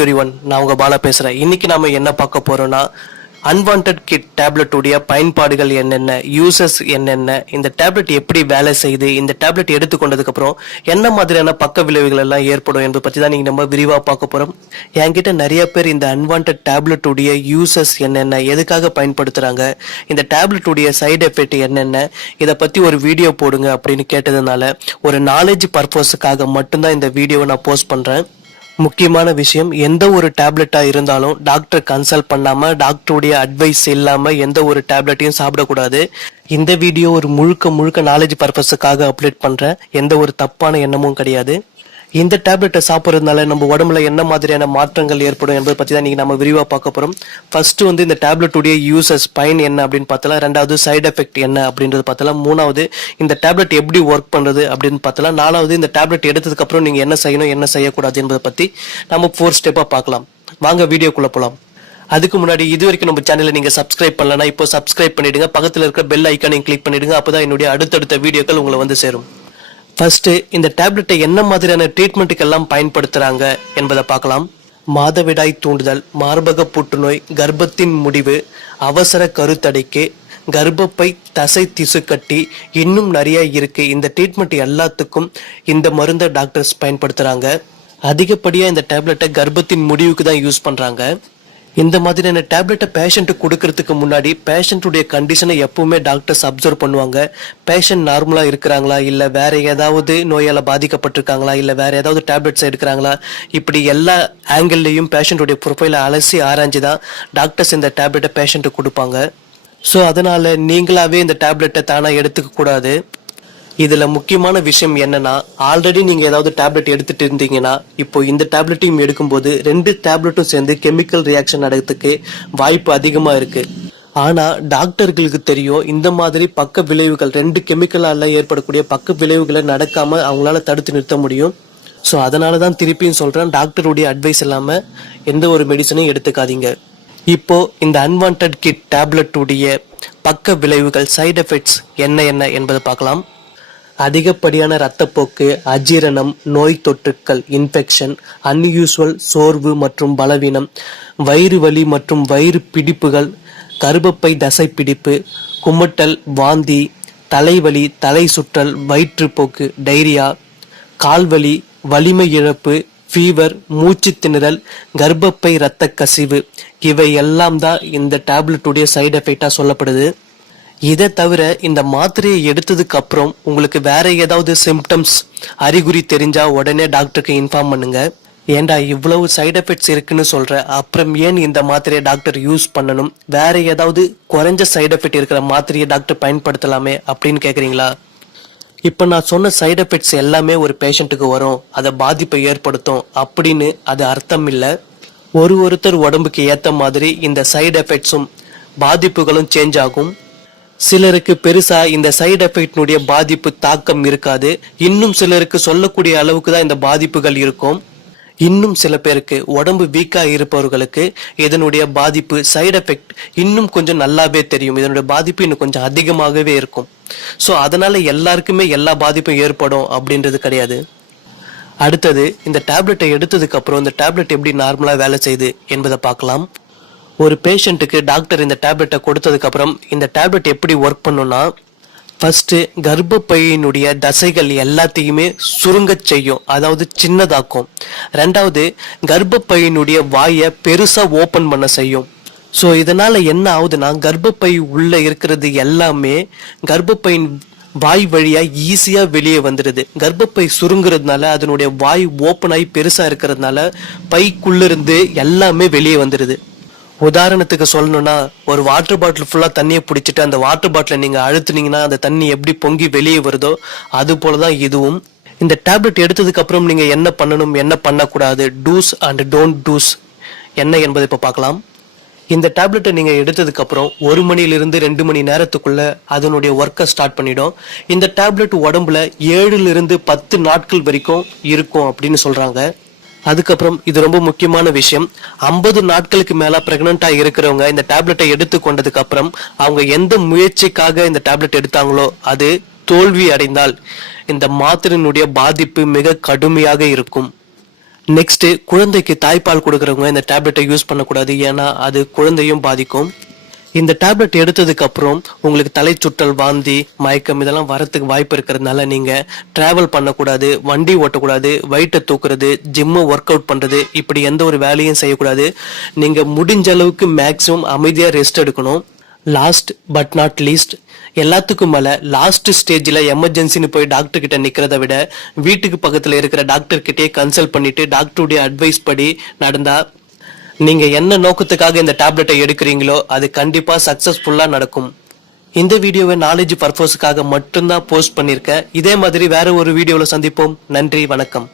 Everyone, நான் உங்க பாலா பேசுறேன். இன்னைக்கு நாம என்ன பார்க்க போறோம்னா, அன்வான்ட் கிட் டேப்லெட் உடைய பயன்பாடுகள் என்னென்ன, யூசஸ் என்னென்ன, இந்த டேப்லெட் எப்படி வேலை செய்யுது, இந்த டேப்லெட் எடுத்துக்கொண்டதுக்கு அப்புறம் என்ன மாதிரியான பக்க விளைவுகள் எல்லாம் ஏற்படும் என்பதை பத்தி தான் நீங்க நம்ம விரிவா பார்க்க போறோம். என்கிட்ட நிறைய பேர் இந்த அன்வான்ட் டேப்லெட் உடைய யூசஸ் என்னென்ன, எதுக்காக பயன்படுத்துறாங்க, இந்த டேப்லெட் உடைய சைடு எஃபெக்ட் என்னென்ன, இதை பத்தி ஒரு வீடியோ போடுங்க அப்படின்னு கேட்டதுனால ஒரு நாலேஜ் பர்பஸுக்காக மட்டும்தான் இந்த வீடியோவை நான் போஸ்ட் பண்றேன். முக்கியமான விஷயம், எந்த ஒரு டேப்லெட்டா இருந்தாலும் டாக்டர் கன்சல்ட் பண்ணாம, டாக்டருடைய அட்வைஸ் இல்லாம எந்த ஒரு டேப்லெட்டையும் சாப்பிடக்கூடாது. இந்த வீடியோ ஒரு முழுக்க நாலேஜ் பர்பஸுக்காக அப்லோட் பண்றேன். எந்த ஒரு தப்பான எண்ணமும் கிடையாது. இந்த டேப்லெட்டை சாப்பிட்றதுனால நம்ம உடம்புல என்ன மாதிரியான மாற்றங்கள் ஏற்படும் என்பதை பற்றி தான் நீங்கள் நம்ம விரிவாக பார்க்க போகிறோம். ஃபர்ஸ்ட் இந்த டேப்லெட்டுடைய யூசஸ், பயன் என்ன அப்படின்னு பார்த்தலாம். ரெண்டாவது சைடு எஃபெக்ட் என்ன அப்படின்றது பார்த்தலாம். மூணாவது இந்த டேப்லெட் எப்படி ஒர்க் பண்ணுறது அப்படின்னு பார்த்தலாம். நாலாவது இந்த டேப்லெட் எடுத்ததுக்கப்புறம் நீங்கள் என்ன செய்யணும், என்ன செய்யக்கூடாது என்பதை பற்றி நம்ம 4 ஸ்டெப்பாக பார்க்கலாம். வாங்க வீடியோக்குள்ளே போகலாம். அதுக்கு முன்னாடி இது வரைக்கும் நம்ம சேனலை நீங்க சப்ஸ்கிரைப் பண்ணலன்னா இப்போ சப்ஸ்கிரைப் பண்ணிடுங்க. பக்கத்தில் இருக்கிற பெல் ஐக்கானையும் கிளிக் பண்ணிடுங்க. அப்போதான் என்னுடைய அடுத்தடுத்த வீடியோக்கள் உங்களை வந்து சேரும். ஃபர்ஸ்ட் இந்த டேப்லெட்டை என்ன மாதிரியான ட்ரீட்மெண்ட்டுக்கு எல்லாம் பயன்படுத்துறாங்க என்பதை பார்க்கலாம். மாதவிடாய் தூண்டுதல், மார்பக புற்றுநோய், கர்ப்பத்தின் முடிவு, அவசர கருத்தடைக்கு, கர்ப்பப்பை தசை திசு கட்டி, இன்னும் நிறைய இருக்கு. இந்த ட்ரீட்மெண்ட் எல்லாத்துக்கும் இந்த மருந்தை டாக்டர்ஸ் பயன்படுத்துறாங்க. அதிகப்படியா இந்த டேப்லெட்டை கர்ப்பத்தின் முடிவுக்கு தான் யூஸ் பண்றாங்க. இந்த மாதிரியான டேப்லெட்டை பேஷண்ட் கொடுக்கறதுக்கு முன்னாடி பேஷண்ட்டுடைய கண்டிஷனை எப்பவுமே டாக்டர்ஸ் அப்சர்வ் பண்ணுவாங்க. பேஷண்ட் நார்மலா இருக்கிறாங்களா, இல்ல வேற ஏதாவது நோயால பாதிக்கப்பட்டிருக்காங்களா, இல்ல வேற ஏதாவது டேப்லெட்ஸ் எடுக்கிறாங்களா, இப்படி எல்லா ஆங்கிள்லையும் பேஷண்ட்டுடைய ப்ரொஃபைலை அலசி ஆராய்ஞ்சுதான் டாக்டர்ஸ் இந்த டேப்லெட்டை பேஷண்ட்டுக்கு கொடுப்பாங்க. ஸோ அதனால நீங்களாவே இந்த டேப்லெட்டை தானா எடுத்துக்க கூடாது. இதுல முக்கியமான விஷயம் என்னன்னா, ஆல்ரெடி நீங்க ஏதாவது டேப்லெட் எடுத்துட்டு இருந்தீங்கன்னா இப்போ இந்த டேப்லெட்டையும் எடுக்கும்போது 2 டேப்லெட்டும் சேர்ந்து கெமிக்கல் ரியாக்ஷன் நடக்கிறதுக்கு வாய்ப்பு அதிகமா இருக்கு. ஆனா டாக்டர்களுக்கு தெரியும் இந்த மாதிரி பக்க விளைவுகள், 2 கெமிக்கலால ஏற்படக்கூடிய பக்க விளைவுகளை நடக்காம அவங்களால தடுத்து நிறுத்த முடியும். ஸோ அதனாலதான் திருப்பியும் சொல்றேன், டாக்டருடைய அட்வைஸ் இல்லாம எந்த ஒரு மெடிசனையும் எடுத்துக்காதீங்க. இப்போ இந்த அன்வான்ட் கிட் டேப்லெட் உடைய பக்க விளைவுகள், சைடு எஃபெக்ட்ஸ் என்ன என்பதை பார்க்கலாம். அதிகப்படியான இரத்தப்போக்கு, அஜீரணம், நோய் தொற்றுக்கள், இன்ஃபெக்ஷன், அன்யூசுவல் சோர்வு மற்றும் பலவீனம், வயிறு வலி மற்றும் வயிறு பிடிப்புகள், கர்ப்பப்பை தசை பிடிப்பு, குமட்டல், வாந்தி, தலைவலி, தலை சுற்றல், வயிற்றுப்போக்கு, டைரியா, கால்வலி, வலிமை இழப்பு, ஃபீவர், மூச்சு திணறல், கர்ப்பப்பை இரத்த கசிவு, இவை எல்லாம் தான் இந்த டேப்லெட்டுடைய சைடு எஃபெக்டா சொல்லப்படுது. இதை தவிர இந்த மாத்திரையை எடுத்ததுக்கு அப்புறம் உங்களுக்கு வேற ஏதாவது சிம்டம்ஸ், அறிகுறி தெரிஞ்சா உடனே டாக்டருக்கு இன்ஃபார்ம் பண்ணுங்க. ஏண்டா இவ்வளவு சைடு எஃபெக்ட்ஸ் இருக்குன்னு சொல்ற, அப்புறம் ஏன் இந்த மாத்திரையை டாக்டர் யூஸ் பண்ணணும், வேற ஏதாவது குறைஞ்ச சைடு எஃபெக்ட் இருக்கிற மாத்திரையை டாக்டர் பயன்படுத்தலாமே அப்படின்னு கேக்குறீங்களா? இப்ப நான் சொன்ன சைடு எஃபெக்ட்ஸ் எல்லாமே ஒரு பேஷண்ட்டுக்கு வரும், அதை பாதிப்பை ஏற்படுத்தும் அப்படின்னு அது அர்த்தம் இல்லை. ஒருத்தர் உடம்புக்கு ஏத்த மாதிரி இந்த சைடு எஃபெக்ட்ஸும் பாதிப்புகளும் சேஞ்ச் ஆகும். சிலருக்கு பெருசா இந்த சைடு எஃபெக்டினுடைய பாதிப்பு தாக்கம் இருக்காது. இன்னும் சிலருக்கு சொல்லக்கூடிய அளவுக்கு தான் இந்த பாதிப்புகள் இருக்கும். இன்னும் சில பேருக்கு, உடம்பு வீக்கா இருப்பவர்களுக்கு இதனுடைய பாதிப்பு, சைடு எஃபெக்ட் இன்னும் கொஞ்சம் நல்லாவே தெரியும். இதனுடைய பாதிப்பு இன்னும் கொஞ்சம் அதிகமாகவே இருக்கும். ஸோ அதனால எல்லாருக்குமே எல்லா பாதிப்பும் ஏற்படும் அப்படின்றது கிடையாது. அடுத்தது இந்த டேப்லெட்டை எடுத்ததுக்கு அப்புறம் இந்த டேப்லெட் எப்படி நார்மலா வேலை செய்யுது என்பதை பார்க்கலாம். ஒரு பேஷண்ட்டுக்கு டாக்டர் இந்த டேப்லெட்டை கொடுத்ததுக்கு அப்புறம் இந்த டேப்லெட் எப்படி ஒர்க் பண்ணும்னா, ஃபர்ஸ்ட் கர்ப்பப்பையினுடைய தசைகள் எல்லாத்தையுமே சுருங்க செய்யும், அதாவது சின்னதாக்கும். ரெண்டாவது கர்ப்பப்பையினுடைய வாயை பெருசா ஓபன் பண்ண செய்யும். ஸோ இதனால என்ன ஆகுதுன்னா, கர்ப்பப்பை உள்ள இருக்கிறது எல்லாமே கர்ப்பப்பையின் வாய் வழியா ஈஸியா வெளியே வந்துடுது. கர்ப்பப்பை சுருங்குறதுனால, அதனுடைய வாய் ஓப்பன் ஆகி பெருசா இருக்கிறதுனால பைக்குள்ள இருந்து எல்லாமே வெளியே வந்துடுது. உதாரணத்துக்கு சொல்லணும்னா, ஒரு வாட்டர் பாட்டில் ஃபுல்லா தண்ணியை பிடிச்சிட்டு அந்த வாட்டர் பாட்டிலை நீங்க அழுத்துனீங்கன்னா அந்த தண்ணி எப்படி பொங்கி வெளியே வருதோ அது போலதான் இதுவும். இந்த டேப்லெட் எடுத்ததுக்கு அப்புறம் நீங்க என்ன பண்ணணும், என்ன பண்ணக்கூடாது, டூஸ் அண்ட் டோன்ட் டூஸ் என்ன என்பதை இப்ப பார்க்கலாம். இந்த டேப்லெட்டை நீங்க எடுத்ததுக்கு அப்புறம் 1 மணிலிருந்து 2 மணி நேரத்துக்குள்ள அதனுடைய ஒர்க்கை ஸ்டார்ட் பண்ணிடும். இந்த டேப்லெட் உடம்புல 7 to 10 நாட்கள் வரைக்கும் இருக்கும் அப்படின்னு சொல்றாங்க. அதுக்கப்புறம் இது ரொம்ப முக்கியமான விஷயம், 50 நாட்களுக்கு மேல பிரெக்னண்டா இருக்கிறவங்க இந்த டேப்லெட்டை எடுத்து கொண்டதுக்கு அப்புறம் அவங்க எந்த முயற்சிக்காக இந்த டேப்லெட் எடுத்தாங்களோ அது தோல்வி அடைந்தால் இந்த மாத்திரையினுடைய பாதிப்பு மிக கடுமையாக இருக்கும். நெக்ஸ்ட், குழந்தைக்கு தாய்ப்பால் கொடுக்கறவங்க இந்த டேப்லெட்டை யூஸ் பண்ணக்கூடாது, ஏன்னா அது குழந்தையும் பாதிக்கும். இந்த டேப்லெட் எடுத்ததுக்கு அப்புறம் உங்களுக்கு தலை சுற்றல், வாந்தி, மயக்கம் இதெல்லாம் வரத்துக்கு வாய்ப்பு இருக்கிறதுனால நீங்க டிராவல் பண்ணக்கூடாது, வண்டி ஓட்டக்கூடாது, வெயிட்டை தூக்குறது, ஜிம்மு ஒர்க் அவுட் பண்றது, இப்படி எந்த ஒரு வேலையும் செய்யக்கூடாது. நீங்க முடிஞ்ச அளவுக்கு மேக்ஸிமம் அமைதியா ரெஸ்ட் எடுக்கணும். லாஸ்ட் பட் நாட் லீஸ்ட், எல்லாத்துக்கும் மேல லாஸ்ட் ஸ்டேஜ்ல எமர்ஜென்சின்னு போய் டாக்டர் கிட்ட நிக்கிறத விட வீட்டுக்கு பக்கத்துல இருக்கிற டாக்டர் கிட்டே கன்சல்ட் பண்ணிட்டு டாக்டருடைய அட்வைஸ் படி நடந்தா நீங்க என்ன நோக்கத்துக்காக இந்த டேப்லெட்டை எடுக்கிறீங்களோ அது கண்டிப்பா சக்சஸ்ஃபுல்லா நடக்கும். இந்த வீடியோவை நாலேஜ் பர்பஸ்க்காக மட்டும்தான் போஸ்ட் பண்ணிருக்கேன். இதே மாதிரி வேற ஒரு வீடியோல சந்திப்போம். நன்றி, வணக்கம்.